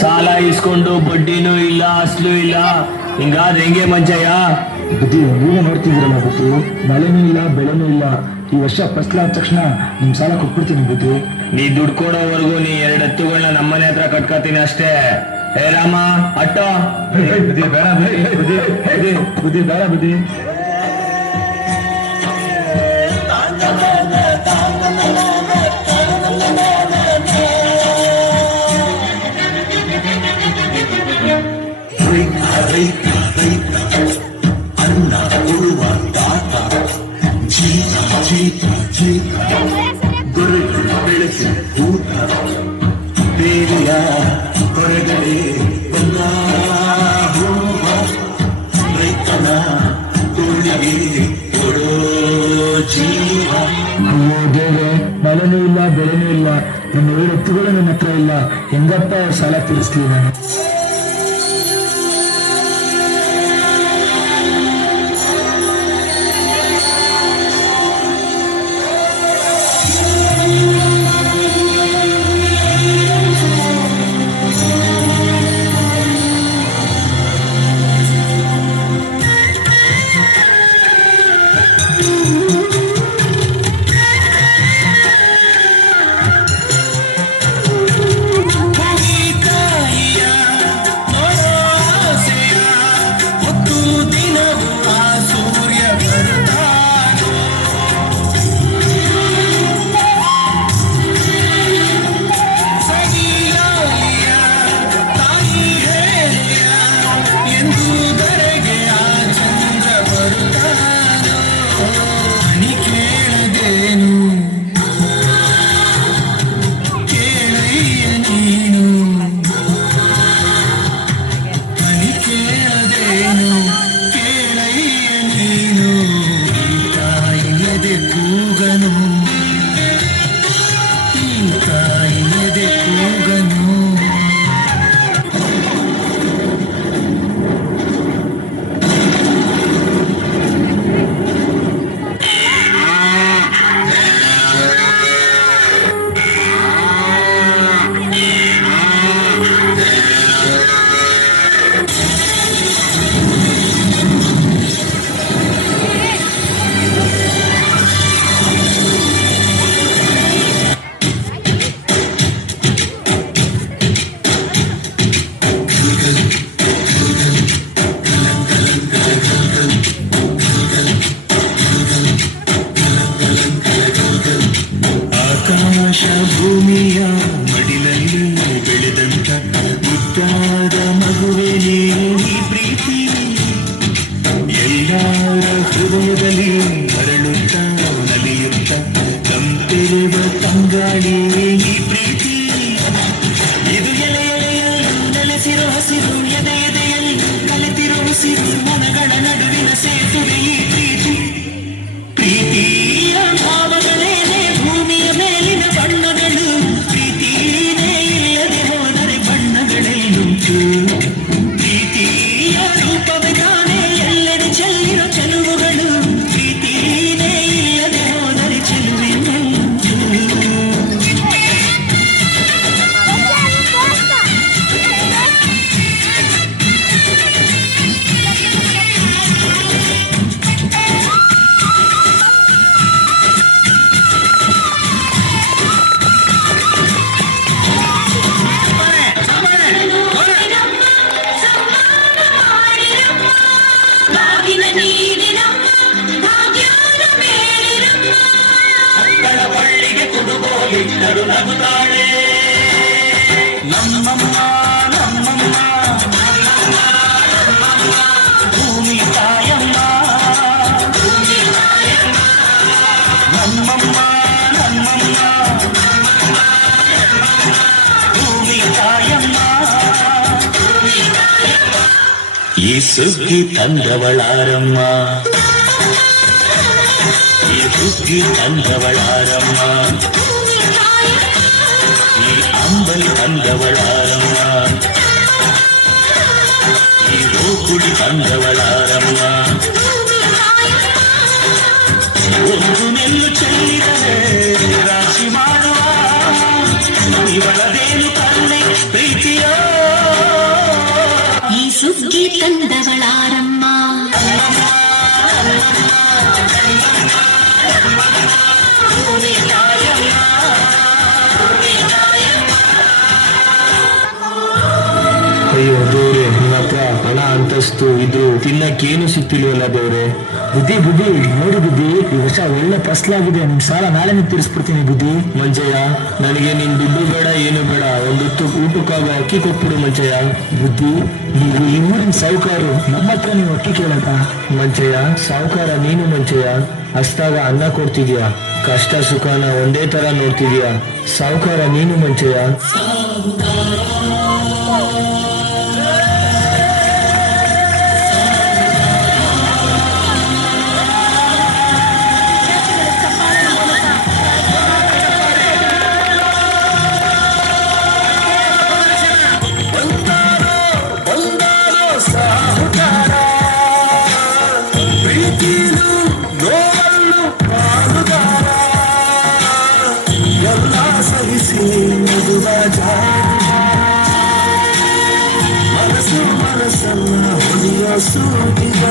ಸಾಲ ಇಸ್ಕೊಂಡು ಬಡ್ಡಿನೂ ಇಲ್ಲ ಅಸ್ಲು ಇಲ್ಲ, ಹಿಂಗಾದ್ರೆ ಹೆಂಗೆ ಮಂಚಯ್ಯ? ಬುದ್ಧಿ ನೀವೇ ನೋಡ್ತಿದ್ದೀರಲ್ಲ ಬುದ್ಧಿ, ಮಳೆನೂ ಇಲ್ಲ ಬೆಳೆನೂ ಇಲ್ಲ. ಈ ವರ್ಷ ಫಸ್ಲಾದ ತಕ್ಷಣ ನಿಮ್ ಸಾಲ ಕೊಟ್ಬಿಡ್ತೀನಿ ಬುದ್ಧಿ. ನೀ ದುಡ್ಡು ಕೊಡೋವರೆಗೂ ನೀ 2 ಎತ್ತುಗಳನ್ನ ನಮ್ಮನೆ ಹತ್ರ ಕಟ್ಕೋತೀನಿ ಅಷ್ಟೇ. ಹೇ ರಾಮ ಅಟ್ಟ. ಬುದ್ಧಿ ಬೇಡ ಬುದ್ಧಿ ಬೇಡ ಬುದ್ಧಿ. ಅನ್ನ ಕೊಡುವ ತಾತ ಗೊರೆಗಳು ಬೆಳೆಸಿ ಊಟ ಬೇರೆಯ ಹೊರಗಡೆ ಎಲ್ಲ ಹೋಗ ರೈತನ ತೋಳಿಗೆ ಕೊಡೋ ಜೀವ. ದೇವ್ರೆ, ಮಳೆನೂ ಇಲ್ಲ ಬೆಳೆನೂ ಇಲ್ಲ, ನನ್ನ 2 ಎತ್ತುಗಳು ನನ್ನ ಹತ್ರ ಇಲ್ಲ, ಹೆಂಗಪ್ಪ ಸಾಲ ತೀರಿಸ್ಲಿ ನಾನು? ಭೂಮಿಯ ಮಡಿಲಲ್ಲಿ ಬೆಳೆದಂತ ಮುದ್ದಾದ ಮಗುವೆ ನೀ ಪ್ರೀತಿ, ಎಲ್ಲರ ಹೃದಯದಲ್ಲಿ ಹರಳುತ್ತ ನಲಿಯುತ್ತ ತಂಪೆರುವ ತಂಗಾಳಿ ಈ ಪ್ರೀತಿ. ಇದು ಎಲೆ ಎಲೆಯಲ್ಲಿ ನೆಲೆಸಿರೋ ಹಸಿರು, ಎದೆ ಎದೆಯಲ್ಲಿ ಕಲೆತಿರೋ ಉಸಿರು, ಮನಗಳ ನಡುವಿನ ಸೇತುವೆ ಈ ಪ್ರೀತಿ. ಪ್ರೀತಿಯ ಭಾವಗಳೇನೆ ಭೂಮಿಯ ಮೇಲಿನ ಬಣ್ಣಗಳು, ಪ್ರೀತಿನೇ ಇಲ್ಲದೆ ಹೋದರೆ ಬಣ್ಣಗಳೆಲ್ಲುಂಟು. ಪ್ರೀತಿಯ ರೂಪವೇ ತಾನೇ ಎಲ್ಲೆಡೆ ಚೆಲ್ಲಿರೋ ಚೆಲುವುಗಳು, ಪ್ರೀತಿನೇ ಇಲ್ಲದೆ ಹೋದರೆ ಚೆಲುವಿನುಂಟು. ಇಟ್ಟರು ನಗುತ್ತಾಳೆ ನಮ್ಮಮ್ಮ ನಮ್ಮಮ್ಮ ಭೂಮಿ ತಾಯಮ್ಮ, ನಮ್ಮಮ್ಮ ನಮ್ಮಮ್ಮ ಭೂಮಿ ತಾಯಮ್ಮ. ಈ ಸುಗ್ಗಿ ತಂದವಳಾರಮ್ಮ, ಈ ಸುಗ್ಗಿ ತಂದವಳಾರಮ್ಮ, ಈ ಅಂಬಲಿ ತಂದವಳಾರಮ್ಮ, ಈ ಗೋಕುಳಿ ತಂದವಳಾರಮ್ಮ. ಒಂದು ನೆಲ್ಲು ಚೆಲ್ಲಿದರೆ ರಾಶಿ ಮಾಡುವ ಇವಳದೇನು ಕರುಣೆ ಪ್ರೀತಿಯ ತಂದವಳಾರಮ್ಮ. ಅಯ್ಯೋ ದೇವ್ರೆ, ನಿನ್ನ ಹತ್ರ ಹಣ ಅಂತಸ್ತು ಇದ್ರು ತಿನ್ನಕ್ಕೇನು ಸಿಕ್ತಿಲ್ವಲ್ಲ ದೇವ್ರೆ. ಬುದ್ಧಿ ಬುದ್ಧಿ ನೋಡಿ ಬುದ್ಧಿ, ಈ ವರ್ಷ ಒಳ್ಳೆ ಫಸಲಾಗಿದೆ. ನಿಮ್ ಸಾಲ ನಾಳೆನೇ ತೀರಿಸ್ಬಿಡ್ತೀನಿ ಬುದ್ಧಿ. ಮಂಚಯ್ಯ, ನನಗೆ ನಿನ್ ದುಡ್ಡು ಬೇಡ, ಏನು ಬೇಡ, ಒಂದೊತ್ತು ಊಟಕ್ಕಾಗ ಅಕ್ಕಿ ಕೊಟ್ಬಿಡು ಮಂಚಯ್ಯ. ಬುದ್ಧಿ, ನೀವು ಈ ಊರಿನ ಸಾಹುಕಾರು, ನಮ್ಮ ಹತ್ರ ನೀವು ಅಕ್ಕಿ ಕೇಳಕ? ಮಂಚಯ್ಯ, ಸಾವುಕಾರ ನೀನು ಮಂಚಯ್ಯ. ಹಸ್ದಾಗ ಅನ್ನ ಕೊಡ್ತಿದ್ಯಾ, ಕಷ್ಟ ಸುಖನ ಒಂದೇ ತರ ನೋಡ್ತಿದ್ಯಾ. ಸಾವುಕಾರ ನೀನು ಮಂಚಯ್ಯ. ಮನಸ್ಸನ್ನ ಹೊಡೆಯೋ ಸೂಟಿದ